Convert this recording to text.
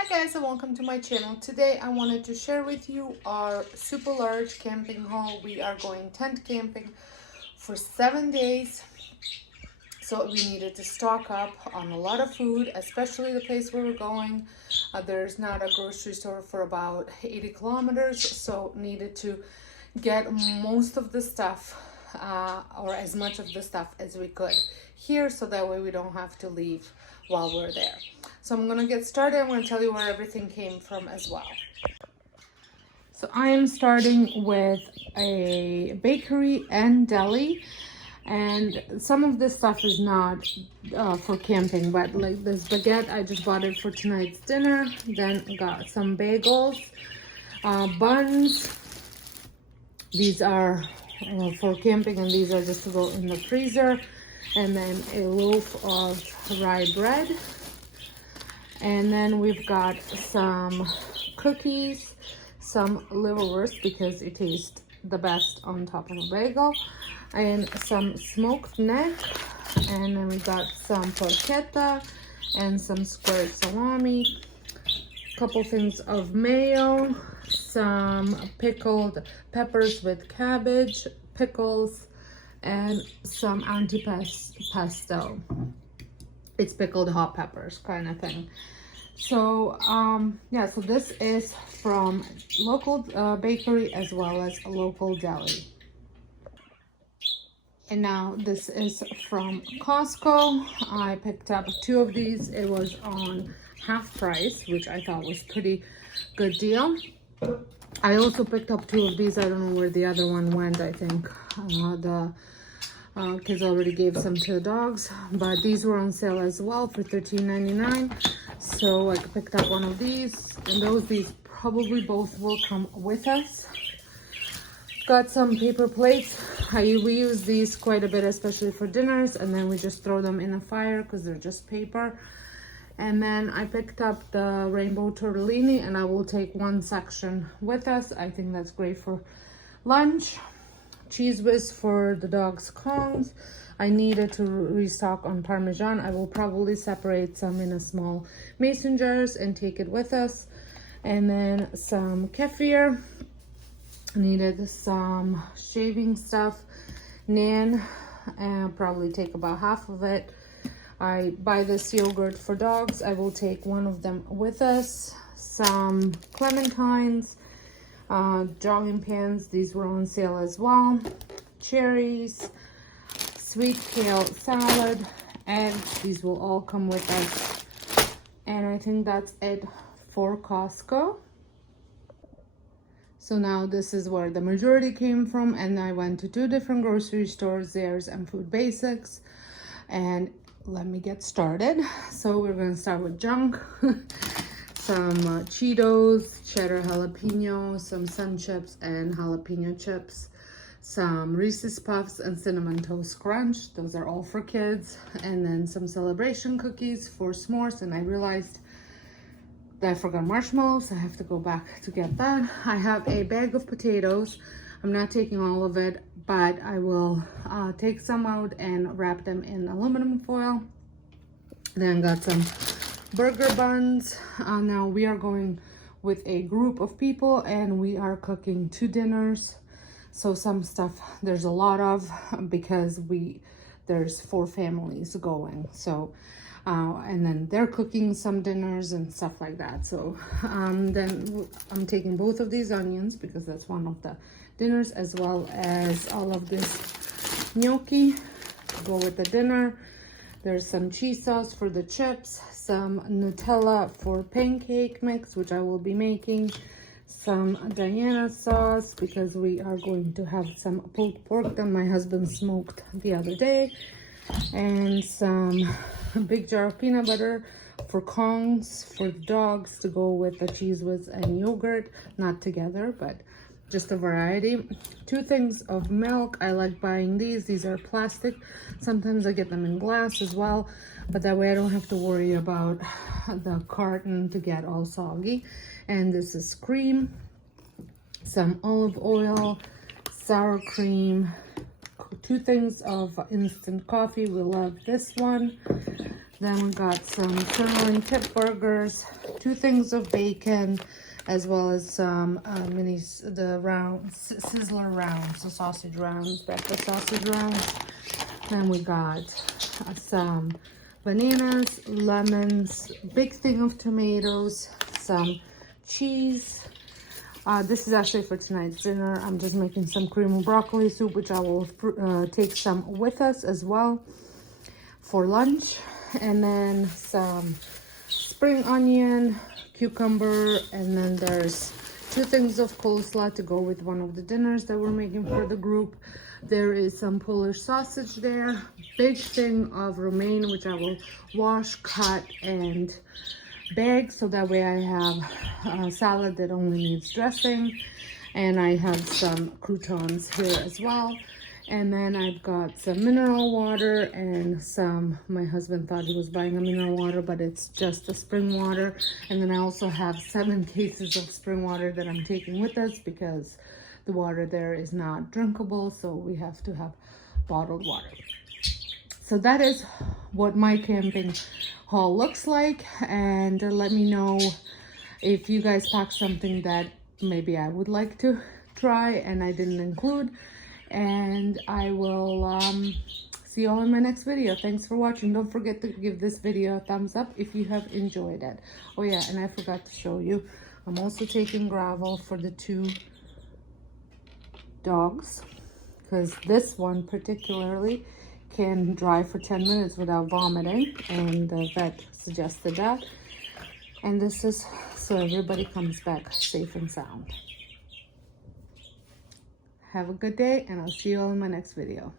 Hi guys and welcome to my channel. Today I wanted to share with you our super large camping haul. We are going tent camping for 7 days. So we needed to stock up on a lot of food, especially the place where we're going. There's not a grocery store for about 80 kilometers, so needed to get most of the stuff or as much of the stuff as we could here, so that way we don't have to leave while we're there. So I'm gonna get started. I'm gonna tell you where everything came from as well. So I am starting with a bakery and deli, and some of this stuff is not for camping, but like this baguette, I just bought it for tonight's dinner. Then got some bagels, buns. These are for camping, and these are just to go in the freezer. And then a loaf of rye bread. And then we've got some cookies, some liverwurst because it tastes the best on top of a bagel, and some smoked neck. And then we got some porchetta and some squared salami, a couple things of mayo, some pickled peppers with cabbage, pickles, and some antipasto. It's pickled hot peppers kind of thing. So yeah, so this is from local bakery as well as a local deli. And now this is from Costco. I picked up 2 of these. It was on half price, which I thought was pretty good deal. I also picked up 2 of these. I don't know where the other one went. I think the kids already gave some to the dogs, but these were on sale as well for $13.99. So I picked up 1 of these, and these probably both will come with us. Got some paper plates. We use these quite a bit, especially for dinners, and then we just throw them in a fire because they're just paper. And then I picked up the rainbow tortellini, and I will take 1 section with us. I think that's great for lunch. Cheese whiz for the dog's cones. I needed to restock on Parmesan. I will probably separate some in a small mason jars and take it with us. And then some kefir. Needed some shaving stuff, Nan, and probably take about half of it. I buy this yogurt for dogs. I will take 1 of them with us. Some clementines, jogging pants. These were on sale as well. Cherries, sweet kale salad, eggs. These will all come with us. And I think that's it for Costco. So now this is where the majority came from, and I went to 2 different grocery stores, Zehrs and Food Basics. And let me get started. So we're gonna start with junk. Some Cheetos, cheddar jalapeno, some Sun Chips and jalapeno chips, some Reese's Puffs and Cinnamon Toast Crunch. Those are all for kids. And then some celebration cookies for s'mores, and I realized that I forgot marshmallows. I have to go back to get that. I have a bag of potatoes. I'm not taking all of it, but I will take some out and wrap them in aluminum foil. Then got some burger buns. Now we are going with a group of people, and we are cooking 2 dinners. So some stuff there's a lot of, because there's 4 families going. So and then they're cooking some dinners and stuff like that. So then I'm taking both of these onions because that's one of the dinners, as well as all of this gnocchi to go with the dinner. There's some cheese sauce for the chips, some Nutella for pancake mix, which I will be making, some Diana sauce because we are going to have some pulled pork that my husband smoked the other day, and some big jar of peanut butter for Kongs for the dogs to go with the cheese whiz and yogurt, not together, but just a variety. 2 things of milk. I like buying these are plastic. Sometimes I get them in glass as well, but that way I don't have to worry about the carton to get all soggy. And this is cream, some olive oil, sour cream, 2 things of instant coffee. We love this one. Then we got some sirloin tip burgers, 2 things of bacon, as well as some the sizzler rounds, the sausage rounds, breakfast sausage rounds. Then we got some bananas, lemons, big thing of tomatoes, some cheese. This is actually for tonight's dinner. I'm just making some cream of broccoli soup, which I will take some with us as well for lunch. And then some spring onion, cucumber, and then there's 2 things of coleslaw to go with one of the dinners that we're making for the group. There is some Polish sausage there, big thing of romaine, which I will wash, cut, and bag, so that way I have a salad that only needs dressing. And I have some croutons here as well. And then I've got some mineral water and some, my husband thought he was buying a mineral water, but it's just a spring water. And then I also have 7 cases of spring water that I'm taking with us because the water there is not drinkable, so we have to have bottled water. So that is what my camping haul looks like. And let me know if you guys pack something that maybe I would like to try and I didn't include. And I will see you all in my next video. Thanks for watching. Don't forget to give this video a thumbs up if you have enjoyed it. Oh yeah, and I forgot to show you, I'm also taking gravel for the 2 dogs, because this one particularly can drive for 10 minutes without vomiting, and the vet suggested that. And this is so everybody comes back safe and sound. Have a good day, and I'll see you all in my next video.